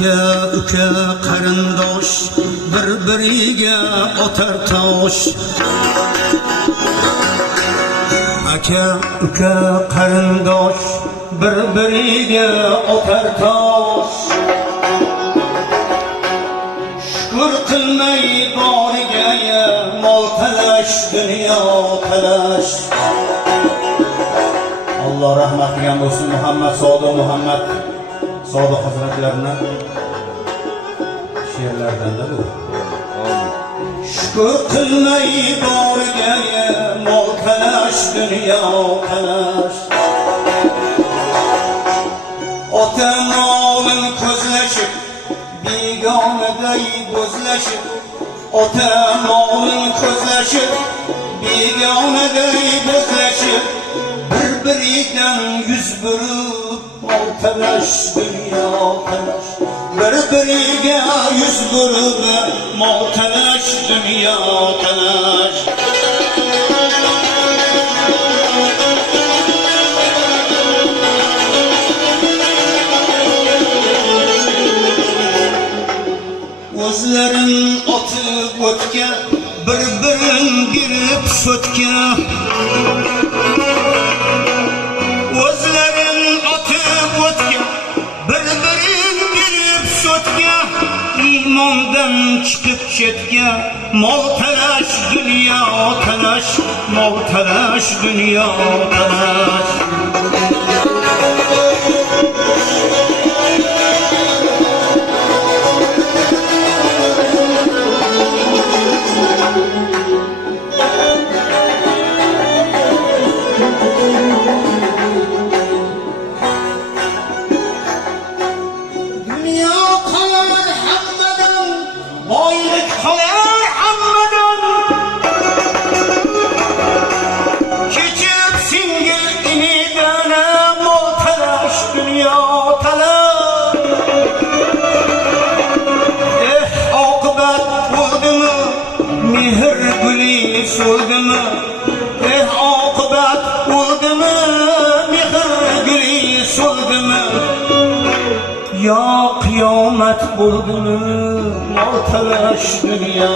Aka uka qarindosh bir-biriga otar tosh. Aka uka qarindosh bir-biriga otar tosh. Shukr qilmay boriga mol talash, dunyo talash. Allah rahmatiga bo'lsin Muhammad Sodiq hazratlarına şiirlerden bu. Şükür kılmay boriga mol talash, dunyo talash. Ota molin ko'zlashib, begonaday bo'zlashib. Ota molin ko'zlashib, begonaday bo'zlashib. Bir-biridan yuz burib mol talash, dunyo talash. Bir-biriga yuz burib mol talash, dunyo talash. O'zlarin otib o'tgan, bir-birin girib so'tgan. O'zlarin otib o'tgan, bir-birin girib so'tgan. Imondan chiqib ketgan, mol talash, dunyo talash. Mol talash, dunyo talash. So'ldimi, oqibat bo'ldimi, mehr guli so'ldimi, yo qiyomat bo'ldimi, mol talash, dunyo